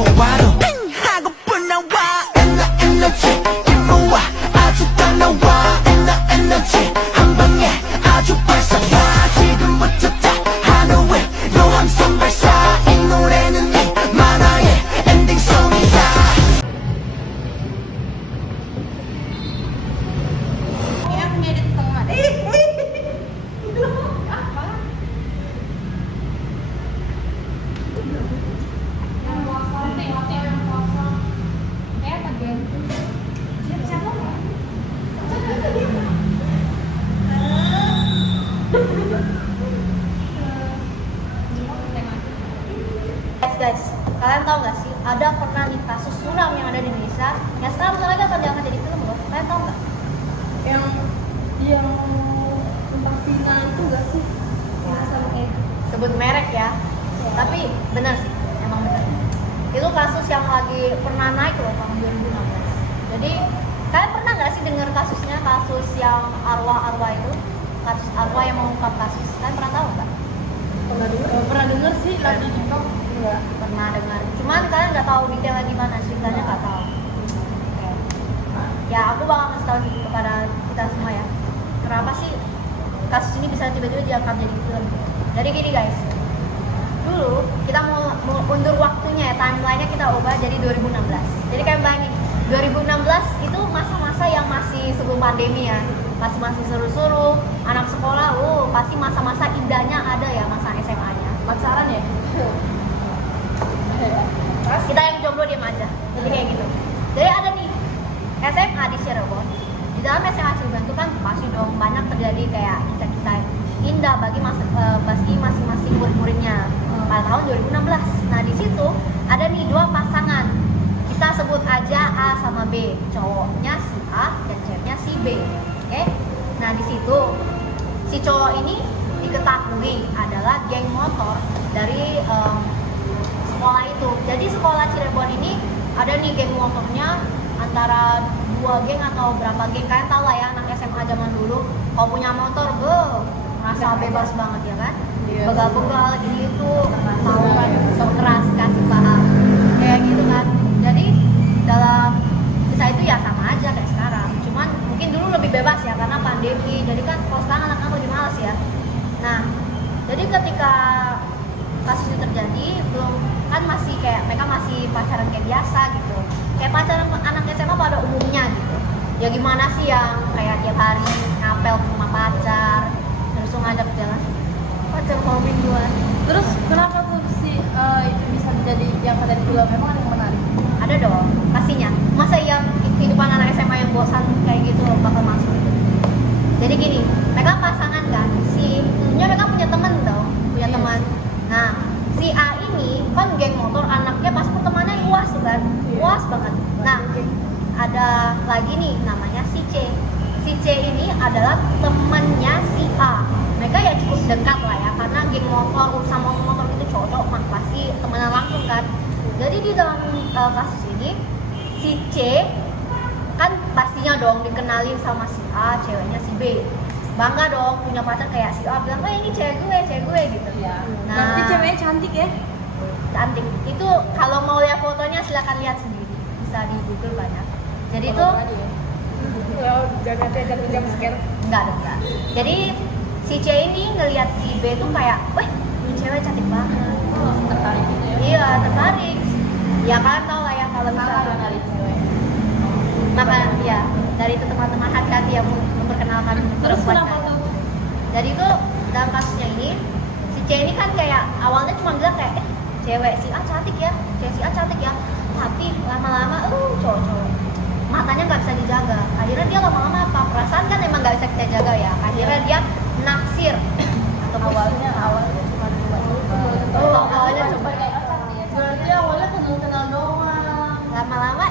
모아로 하고픈 나와 에너지 모아 아주 딱 나와 에너지 한 방에 아주 발사와 지금부터 다 하루에 너 함성 발사 이 노래는 네 만화의 엔딩송이다. Yang nyedit tengah. Yang kosong, tengoknya yang kosong. Bagian. Siap-siap lo nggak? Guys, kalian tahu nggak sih ada pernah nih kasus suram yang ada di Indonesia yang sekarang bentar lagi akan diangkat jadi film loh. Kalian tahu nggak? Yang tentang Vina itu nggak sih? Yang sama kayak Sebut merek ya. Tapi benar sih, emang benar. Itu kasus yang lagi pernah naik loh tahun 2016. Jadi kalian pernah nggak sih dengar kasusnya, kasus yang arwah-arwah itu, kasus arwah yang mengungkap kasus? Kalian pernah tahu nggak? pernah denger sih lagi di TikTok. Nggak pernah dengar. Cuman kalian nggak tahu detailnya gimana, ceritanya nggak tahu. Oke. Ya aku bakal ngasih tahu gitu kepada kita semua ya. Kenapa sih kasus ini bisa tiba-tiba diangkat jadi film? Jadi gini guys. Dulu kita mau undur waktunya ya, timeline-nya kita ubah jadi 2016. Jadi kayak bayangin 2016 itu masa-masa yang masih sebelum pandemi ya, masih seru-seru, anak sekolah, pasti masa-masa indahnya ada ya, masa SMA-nya. Pacaran ya? Kita yang jomblo diam aja, jadi kayak gitu. Jadi ada nih SMA di Cirebon. Di dalam SMA Cirebon itu kan pasti dong banyak terjadi kayak kisah-kisah indah bagi masing-masing murid-muridnya pada tahun 2016. Nah di situ ada nih dua pasangan. Kita sebut aja A sama B, cowoknya si A dan ceweknya si B. Oke? Nah di situ si cowok ini diketahui adalah geng motor dari sekolah itu. Jadi sekolah Cirebon ini ada nih geng motornya antara 2 geng atau berapa geng. Kalian tahu lah ya anak SMA zaman dulu kalau punya motor merasa bebas banget ya kan. Iya. Begal-begal gitu, tahu kan keras kasih paham kayak gitu kan. Jadi dalam kisah itu ya sama aja kayak sekarang. Cuman mungkin dulu lebih bebas ya karena pandemi. Jadi kan kalau sekarang anak-anak lebih malas ya. Nah, jadi ketika kasus itu terjadi belum kan masih kayak mereka masih pacaran kayak biasa gitu, kayak pacaran anak SMA pada umumnya gitu ya. Gimana sih yang kayak tiap hari ngapel ke rumah pacar terus ngajak jalan pacar mau mingguan. Terus kenapa tuh bisa menjadi yang ada di film? Memang ada yang menarik? Ada dong pastinya, masa yang kehidupan anak SMA yang bosan kayak gitu bakal masuk gitu. Jadi gini, mereka pasangan kan, tentunya mereka punya teman dong, punya teman. Nah si A ini kan geng motor, anaknya pas pertemanannya luas tuh kan, luas banget. Nah ada lagi nih namanya si C. Si C ini adalah temannya si A. Mereka ya cukup dekat lah ya, karena geng motor, urusan motor-motor itu cocok mah pasti temenan langsung kan. Jadi di dalam kasus ini si C kan pastinya dong dikenalin sama si A, ceweknya si B. Bangga dong punya pacar kayak si A, bilang ini cewek gue gitu. Iya. Nah, Nanti ceweknya cantik ya? cantik. Itu kalau mau lihat fotonya silakan lihat sendiri. Bisa di Google banyak. Jadi itu jangan sekian. enggak. Jadi si C ini ngelihat si B tuh kayak, wah ini cewek cantik banget. Tertarik gitu ya? Iya tertarik. Ya kalian tau lah ya kalau misalnya Tertarik cewek. maka ya dari itu teman-teman hati-hati yang memperkenalkan Terus perempuan kenapa kan. tuh? Jadi itu dalam kasusnya ini si C ini kan kayak awalnya cuma bilang kayak cewek si A cantik ya, tapi lama-lama cowok matanya nggak bisa dijaga. Akhirnya dia lama-lama apa, perasaan kan emang nggak bisa kita jaga ya. Akhirnya dia naksir atau Awalnya cuma awalnya coba kayak cantik ya. Berarti awalnya kenal doang. lama-lama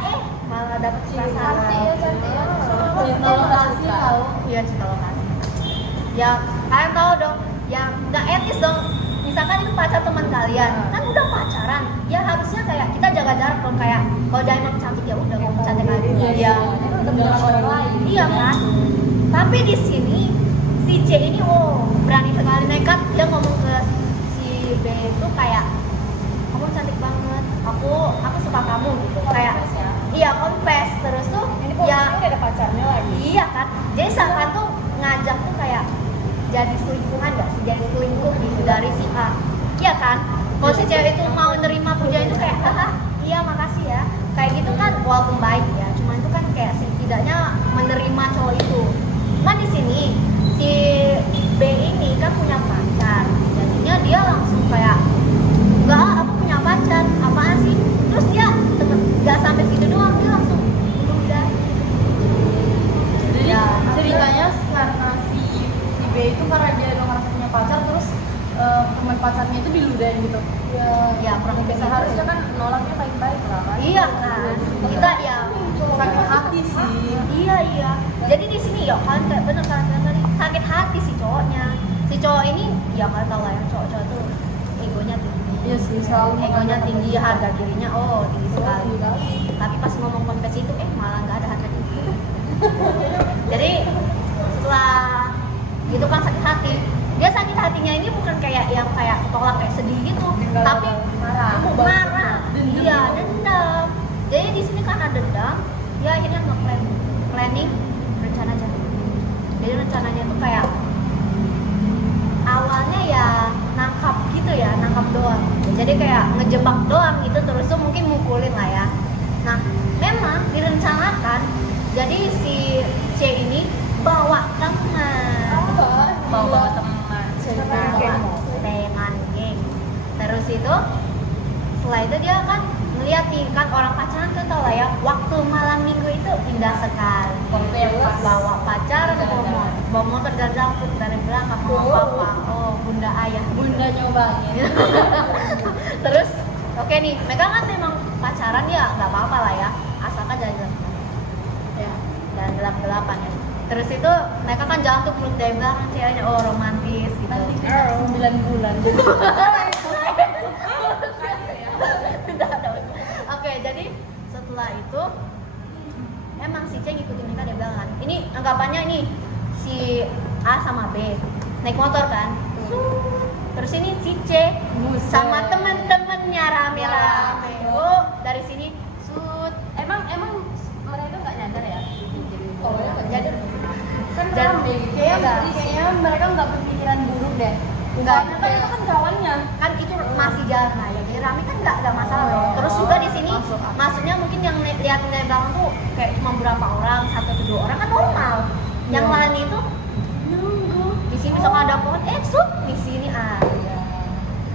malah dapet perasaan. Cantik ya. Cinta lokasi tahu? Iya cinta lokasi. Ya kalian tahu dong, yang nggak etis dong. Misalkan itu pacar teman kalian, kan udah pacaran, ya harusnya kayak kita jaga jarak dong, kayak kalau dia emang cantik ya udah ngomong cantik aja. Iya. Orang lain. Iya kan? Tapi di sini si C ini berani sekali nekat, dia ngomong ke si B itu kayak kamu cantik banget, aku kamu gitu kayak iya confess terus tuh Ini ya posisinya udah ada pacarnya lagi. iya kan jadi Saka tuh ngajak tuh kayak jadi selingkuhan gak sih jadi selingkuh gitu dari si A iya kan kalau si cewek itu mau nerima puja itu kayak iya makasih ya kayak gitu kan walaupun baik ya cuman itu kan kayak setidaknya menerima cowok itu cuman di sini si B ini kan punya pacar jadinya dia langsung kayak enggak aku punya pacar apaan sih terus dia nggak sampai situ doang dia langsung udah Jadi Ya, ceritanya karena si B itu karena dia udah ngerasa punya pacar terus teman pacarnya itu diludahin gitu. ya kurang lebih Seharusnya kan nolaknya baik-baik lah kan. iya kan kita ya Sakit hati sih. iya jadi di sini ya kan kayak bener kan tadi sakit hati si cowoknya si cowok ini ya kan tau lah ya cowok-cowok tuh egonya tinggi Iya sih selalu egonya tinggi harga dirinya tinggi sekali sekali. tapi pas ngomong kontes itu malah nggak ada harga diri jadi setelah gitu kan sakit hati dia sakit hatinya ini bukan kayak yang kayak tolak kayak sedih gitu tapi marah. marah Dendam. iya dendam jadi di sini karena dendam dia akhirnya planning rencana jahat jadi rencananya tuh kayak awalnya ya nangkap gitu ya nangkap doang jadi kayak ngejebak doang gitu terus tuh mungkin mukulin lah ya nah memang direncanakan jadi si C ini bawa teman bawa teman teman geng terus itu setelah itu dia kan ngeliat nih kan orang pacaran kan tau lah ya waktu malam minggu itu indah sekali Waktu yang pas. bawa pacar bawa motor dan jangkut dari belakang mau papa bunda ayah Bunda nyobangin. terus oke nih mereka kan memang pacaran ya nggak apa-apa lah ya asalkan jalan Ya. dan gelap-gelapan ya terus itu mereka kan jalan tuh peluk dari belakang ceweknya romantis gitu Nanti kita 9 bulan. Oke, jadi setelah itu emang si C ngikutin mereka dia bilang kan ini anggapannya ini si A sama B naik motor kan terus ini si C Buset. sama temen-temennya rame-rame dari sini sud Emang mereka nggak nyadar ya? jadi Kan Dan- rame. Kayaknya mereka nggak berpikiran buruk deh. Nggak. Soalnya kan itu kan kawannya. kan itu masih jalan raya jadi rame kan nggak masalah loh terus juga di sini maksudnya mungkin yang lihat dari belakang tuh kayak cuma beberapa orang 1 atau 2 orang kan normal yang Iya. lain itu nunggu di sini sok ada pohon di sini ada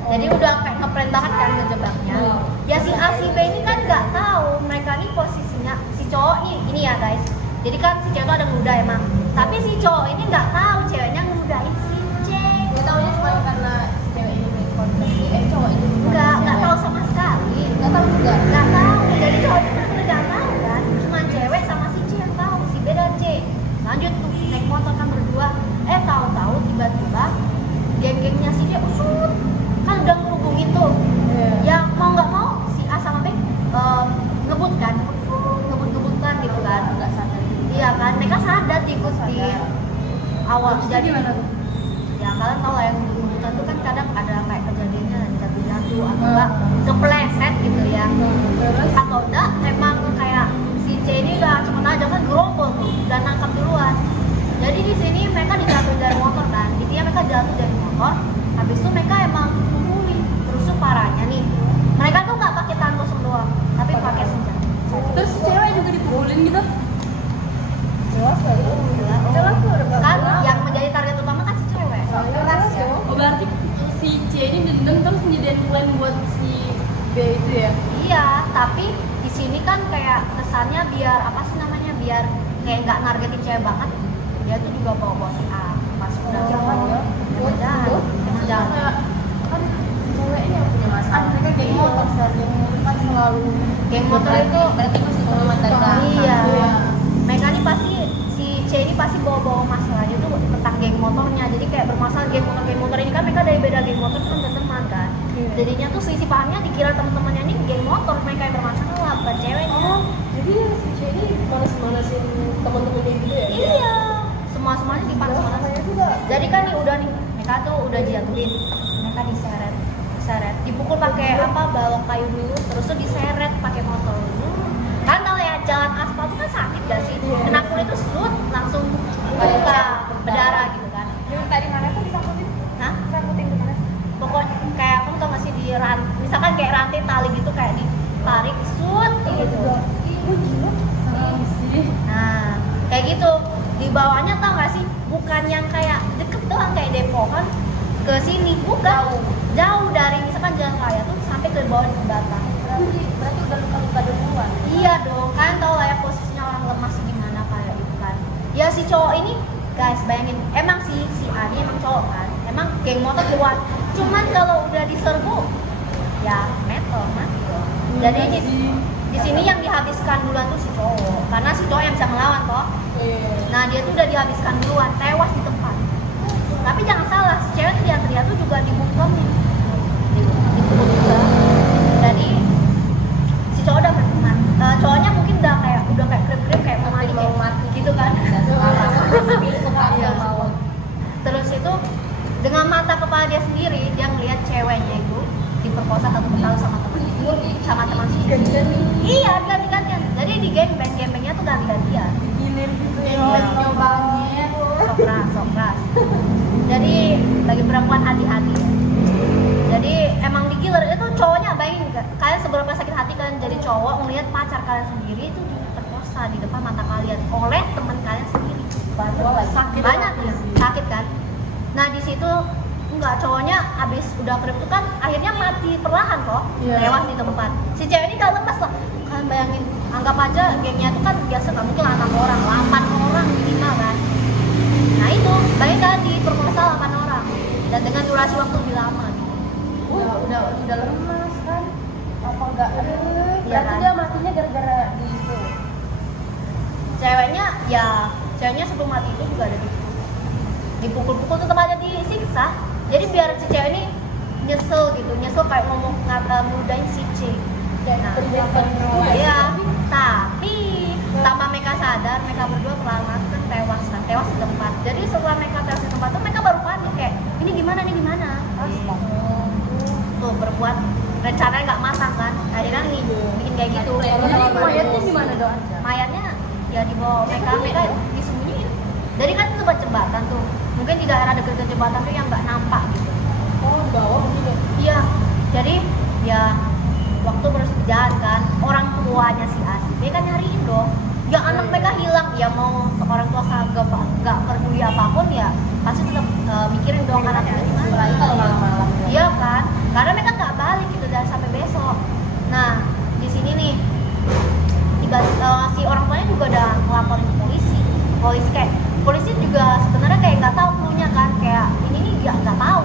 jadi udah kayak ngeplan banget kan ngejebaknya ya si A si B ini kan nggak tahu mereka nih posisinya si cowok nih ini ya guys jadi kan si cewek tuh ada ngeludah emang tapi si cowok ini nggak tahu ceweknya ngeludahin si C Nggak taunya cuma karena si cewek ini main konten. Cowok ini nggak tahu sama sekali Nggak tahu juga. nggak tahu jadi cowoknya kan nggak tahu kan cuma cewek sama si C yang tahu si B dan C lanjut tuh naik motor kan berdua tahu-tahu tiba-tiba geng-gengnya si C usut kan udah ngerubungin tuh ya mau nggak mau si A sama B ngebut kan ngebut-ngebutan gitu kan Nggak sadar. iya kan mereka sadar diikutin awal jadi gimana tuh? ya kalian tahu lah yang ngebutan tuh kan kadang ada kayak kejadiannya jatuh-jatuh atau enggak kepleset gitu ya Terus atau enggak emang kayak si C ini udah cepet aja kan gerombol tuh dan nangkap duluan jadi di sini mereka dijatuhin dari motor kan intinya mereka jatuh dari motor habis itu mereka emang pukuli terus tuh parahnya nih mereka tuh nggak pakai tangan kosong doang tapi pakai senjata terus si cewek juga dipukulin gitu. jelas kali kan yang menjadi target utama kan si cewek Jelas ya. Oh berarti si C ini dendam terus nyediain plan buat si B itu ya? iya tapi di sini kan kayak kesannya biar apa sih namanya biar kayak nggak nargetin cewek banget dia tuh juga bawa si A pas udah Jangan ya. emang jahat emang jahat Kayak kan si cewek ini yang punya masalah. Mereka geng motor kan selalu geng motor itu berarti mesti pengalaman dari belakang. iya mereka nih pasti si C ini pasti bawa masalahnya tuh tentang geng motornya jadi kayak bermasalah geng motor ini kan mereka dari beda geng motor kan teman kan Iya. jadinya tuh selisih pahamnya dikira teman-temannya nih geng motor mereka yang bermasalah bukan ceweknya Jadi si C ini manas-manasin teman-temannya gitu ya? iya semuanya dipanas-panasin jadi kan nih udah nih mereka tuh udah jatuhin mereka diseret dipukul pakai apa balok kayu dulu terus tuh diseret pakai motor rantai tali gitu kayak ditarik sut gitu. Nah kayak gitu di bawahnya tau gak sih, bukan yang kayak deket doang kayak Depokan ke sini, bukan jauh dari misalkan jalan raya tuh sampai ke bawah jembatan. Berarti udah luka-luka duluan. Iya dong, kan tau lah ya posisinya orang lemas gimana kayak gitu kan. Ya si cowok ini, guys bayangin, emang si Ani emang cowok kan, emang geng motor kuat. Cuman kalau udah diserbu, ya metal mati dong. Jadi di sini yang dihabiskan duluan tuh si cowok, karena si cowok yang bisa melawan toh. Nah dia tuh udah dihabiskan duluan, tewas di tempat. Tapi jangan salah, si cewek teriak-teriak tuh juga dibungkamin, dibungkam juga. Jadi si cowok udah mati. Cowoknya mungkin udah kayak krip-krip kayak mau mati gitu kan. Iya. Terus itu dengan mata kepala dia sendiri dia ngelihat ceweknya itu diperkosa satu persatu sama teman si iya ganti-gantian. Jadi di gembengnya tuh ganti-gantian. Gilir gitu ya. Iya. Nyobanya. Sok keras. Jadi bagi perempuan hati-hati. Jadi emang digiler itu cowoknya, bayangin kalian seberapa sakit hati kalian jadi cowok ngelihat pacar kalian sendiri itu diperkosa di depan mata kalian oleh teman kalian sendiri. Sakit Banyak ya, sakit kan. Nah di situ enggak, cowoknya abis udah krip tuh kan akhirnya mati perlahan kok, tewas di tempat. Si cewek ini udah lepas lah. Kalian bayangin, anggap aja gengnya itu kan biasa nggak mungkin 6 orang, 8 orang minimal kan. Nah itu, bayangin kan diperkosa 8 orang dan dengan durasi waktu lebih lama gitu. Udah lemas kan? Apa enggak? Iya Berarti kan? dia matinya gara-gara di itu. Ceweknya sebelum mati itu juga ada dipukul-pukul, tetap aja disiksa. Jadi biar si cewek ini nyesel kayak ngomong ngeludahin si C. Nah, iya, tapi tanpa mereka sadar, mereka berdua perlahan kan tewas di tempat. Jadi setelah mereka tewas di tempat tuh mereka baru panik kayak ini gimana. Tuh berbuat rencananya nggak matang kan, akhirnya nih bikin kayak gitu. Jadi mayatnya gimana dong? Mayatnya ya dibawa mereka disembunyiin. Jadi kan itu buat jembatan tuh, mungkin di daerah dekat jembatan tuh yang nggak nampak gitu. Oh, bawa gitu. Iya, jadi ya waktu terus berjalan kan, orang tuanya si A si B kan nyariin dong. Ya anak mereka hilang, ya mau orang tua nggak peduli apapun ya pasti tetap mikirin dong anaknya gimana. Apalagi kalau malam-malam. Iya kan, karena mereka nggak balik gitu dari sampai besok. Nah di sini nih si orang tuanya juga udah ngelaporin ke polisi juga sebenarnya kayak nggak tahu cluenya kan, kayak ini nih dia nggak tahu,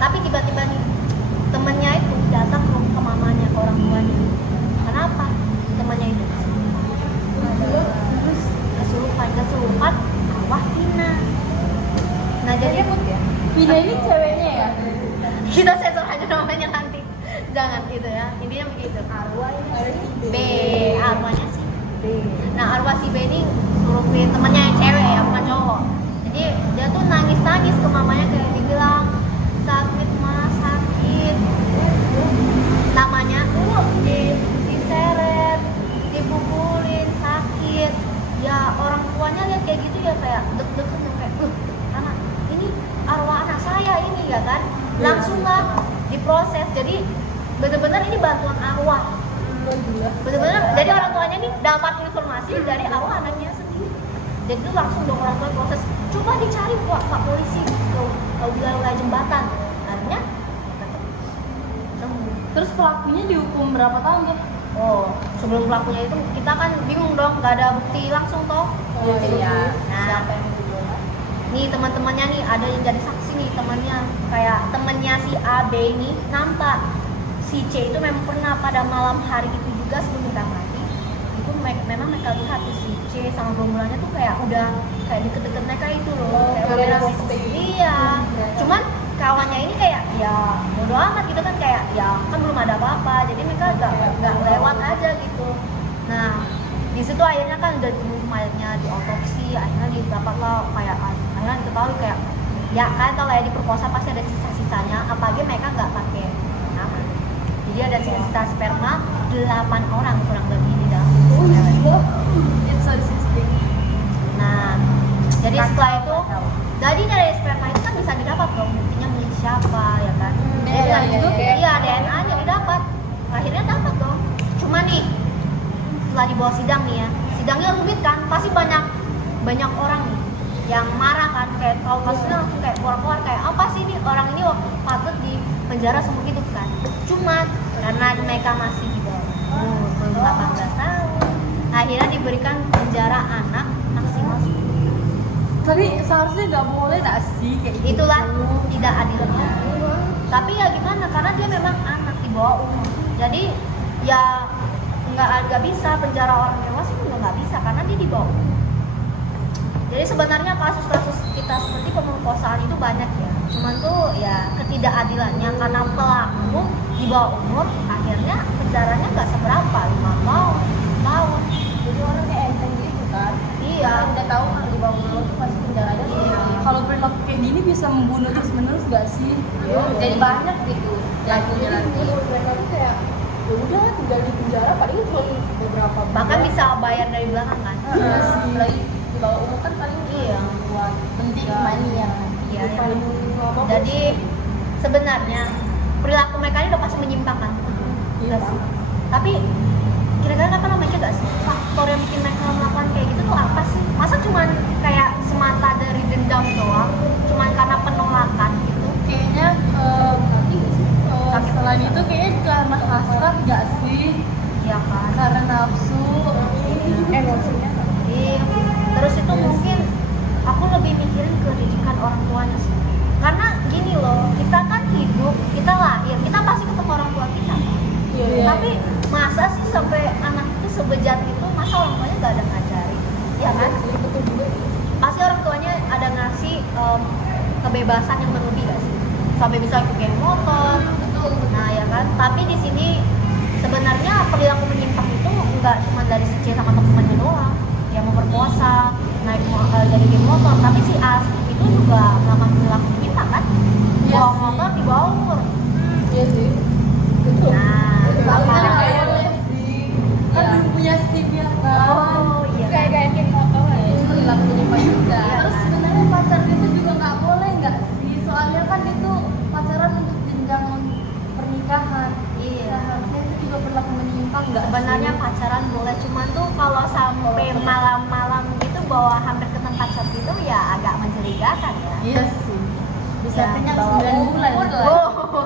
tapi tiba-tiba nih temennya itu datang ke mamanya, ke orang tuanya. Kenapa temannya itu terus kesurupan arwah Vina. Nah jadi Vina ini ceweknya ya? kita sensor aja namanya nanti, jangan gitu ya, intinya begitu. Arwah ini B, arwahnya si B. Nah arwah si B ini suruhin temannya yang cewek ya, bukan cowok. Jadi dia tuh nangis ke mamanya kayak dibilang sakit mas, sakit. Namanya tuh diseret, dipukulin, sakit. Ya orang tuanya lihat kayak gitu ya kayak deg-degan kayak anak ini arwah anak saya ini ya kan. Langsung lah diproses. Jadi bener-bener ini bantuan arwah. Bener-bener jadi orang tuanya nih dapat informasi dari arwah anaknya sendiri. Jadi itu langsung dong orang tua proses, coba dicari pak polisi ke wilayah jembatan. Akhirnya tetap sembuh. Terus pelakunya dihukum berapa tahun ya? Oh, sebelum pelakunya itu kita kan bingung dong, nggak ada bukti langsung toh. Oh iya. Nah, Siapa yang duluan? nih teman-temannya nih ada yang jadi saksi nih, temannya kayak temennya si A B ini nampak si C itu memang pernah pada malam hari itu juga sebelum mereka mati itu memang mereka lihat tuh si C sama gerombolannya tuh kayak udah kayak deket-deket mereka itu loh, kayak udah beres. Iya, cuman kawannya ini kayak ya bodo amat gitu kan, kayak ya kan belum ada apa-apa, jadi mereka nggak lewat aja gitu. Nah di situ akhirnya kan udah ditemukan mayatnya, diotopsi, akhirnya didapat lah kayak akhirnya diketahui kayak ya kan kalau ya diperkosa pasti ada sisa-sisanya, apalagi mereka nggak pakai tangan, jadi ada sisa sperma 8 orang kurang lebih di dalam tubuh. It's so disgusting. Nah jadi setelah itu dari sperma itu kan bisa didapat dong buktinya milik siapa ya kan. Iya, Itu iya DNA nya didapat setelah dibawa sidang nih ya, sidangnya rumit kan, pasti banyak orang nih yang marah kan, kayak tahu kasusnya langsung kayak keluar kayak apa sih ini orang ini patut di penjara seumur hidup kan. Cuma karena mereka masih di bawah belum 18 tahun, akhirnya diberikan penjara anak maksimal 10 tahun. Tapi seharusnya nggak boleh nggak sih kayak gitu? Itulah tidak adilnya. Tapi ya gimana, karena dia memang anak di bawah umur, jadi ya nggak bisa penjara orang dewasa pun nggak bisa karena dia di bawah umur. Jadi sebenarnya kasus-kasus kita seperti pemerkosaan itu banyak ya, cuman tuh ya ketidakadilannya karena pelaku di bawah umur akhirnya penjaranya nggak seberapa, 5 tahun, 10 tahun. Jadi orang kayak enteng gitu kan? Iya. Orang udah tahu kalau di bawah umur tuh pasti penjaranya. Iya. Kalau perilaku kayak gini bisa membunuh terus menerus gak sih? Iya. Jadi banyak gitu. Lakunya nanti. Mereka tuh kayak ya udah tinggal di penjara paling cuma beberapa bulan. Bahkan bisa bayar dari belakang kan. Iya sih. Lagi di bawah umur kan paling Iya. buat Penting ya, money ya. Iya, iya. paling lama Jadi sebenarnya perilaku mereka ini udah pasti menyimpang kan. iya Udah sih. Tapi kira-kira apa namanya gak sih faktor yang bikin mereka melakukan kayak gitu tuh apa sih? Masa cuman kayak semata dari dendam doang, cuman karena penolakan gitu? Kayaknya selain itu kayaknya karena hasrat gak sih? Iya kan? Karena nafsu. emosinya Iya. Terus itu mungkin aku lebih mikirin ke didikan orang tuanya sih. Karena gini loh, kita kan hidup, kita lahir, kita pasti ketemu orang tua kita kan? iya Tapi masa sih sampai anak itu sebejat itu, masa orang tuanya gak ada ngajarin? Iya kan? betul juga Pasti orang tuanya ada ngasih kebebasan yang berlebih gak sih? Sampai bisa ikut geng motor. Nah ya kan, tapi di sini sebenarnya perilaku menyimpang itu nggak cuma dari si C sama temennya doang yang memperkosa, jadi geng motor, tapi si A itu juga melakukan perilaku menyimpang kan? Iya Bawa sih. motor di bawah umur. iya sih betul Nah, Soalnya apa? kayak sih. Iya. Kan belum punya SIM ya kan? Oh iya. kayak geng motor aja Perilaku menyimpang juga. Iya. Terus sebenarnya pacaran itu juga nggak boleh nggak sih? Soalnya kan itu pacaran untuk jenjang pernikahan. Iya. Seharusnya itu juga perilaku menyimpang nggak? Sebenarnya pacaran boleh, cuman tuh kalau sampai malam-malam gitu bawa hampir ke tempat shop itu ya agak mencurigakan ya. Iya sih. Bisa Ya, kenyang bawa 9 bulan. umur lah. Oh,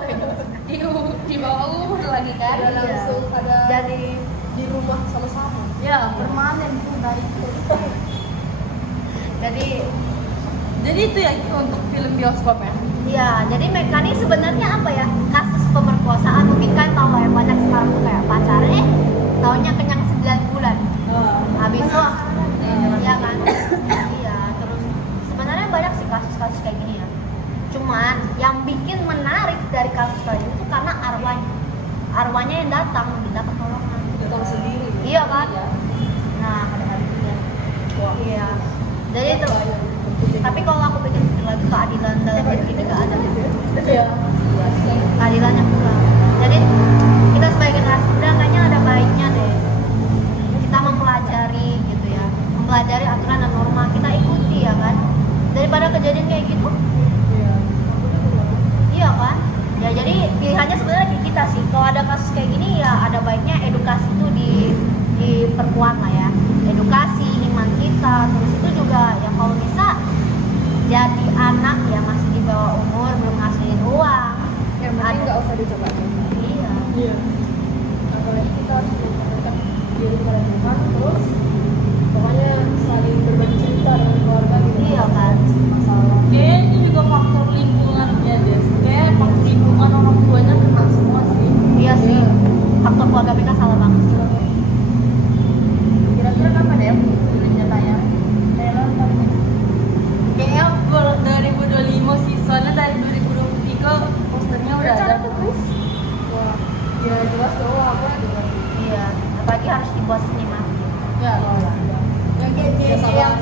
di bawah umur lagi kan Iya. langsung pada jadi di rumah sama-sama Ya, permanen tuh dari itu. Jadi itu ya untuk film bioskop ya. ya, jadi mekanis sebenarnya apa ya? Kasus pemerkosaan mungkin kan tahu lah ya, banyak sekarang tuh kayak pacaran taunya kenyang 9 bulan. Habis itu ya kan? Iya, terus sebenarnya banyak sih kasus-kasus kayak gini ya. Cuman yang bikin menarik dari kasus kayak ini tuh karena arwahnya yang datang minta pertolongan. datang sendiri Iya kan? Iya. Nah, Wah. iya. Jadi itu. Tapi kalau aku pikir lagi keadilan dalam diri kita nggak ada. iya Keadilannya kurang. Jadi kita sebagai generasi muda kayaknya ada baiknya deh kita mempelajari gitu ya, mempelajari aturan dan norma, kita ikuti ya kan, daripada kejadian kayak gitu. iya Iya kan? Ya jadi pilihannya sebenarnya di kita sih. Kalau ada kasus kayak gini ya ada baiknya edukasi itu diperkuat lah ya. Edukasi iman kita, terus itu juga ya kalau bisa jadi anak yang masih di bawah umur belum ngasilin uang. yang penting nggak usah dicoba Iya. iya apalagi kita harus memperhatikan diri kepada Tuhan terus pokoknya saling berbagi cerita dengan keluarga gitu Iya kan? masalah Kayaknya itu juga faktor lingkungan ya, Des. Kayak faktor lingkungan orang tuanya kena semua sih. Iya sih. Faktor keluarga kita salah banget sih. Kira-kira kapan ya filmnya tayang? Kayaknya 2025 sih, soalnya dari 2023 posternya udah ada. wah ya jelas dong apa jelas Iya. Apalagi harus dibuat sinema. Ya, oh ya yang kayak Ya, JJ sama yang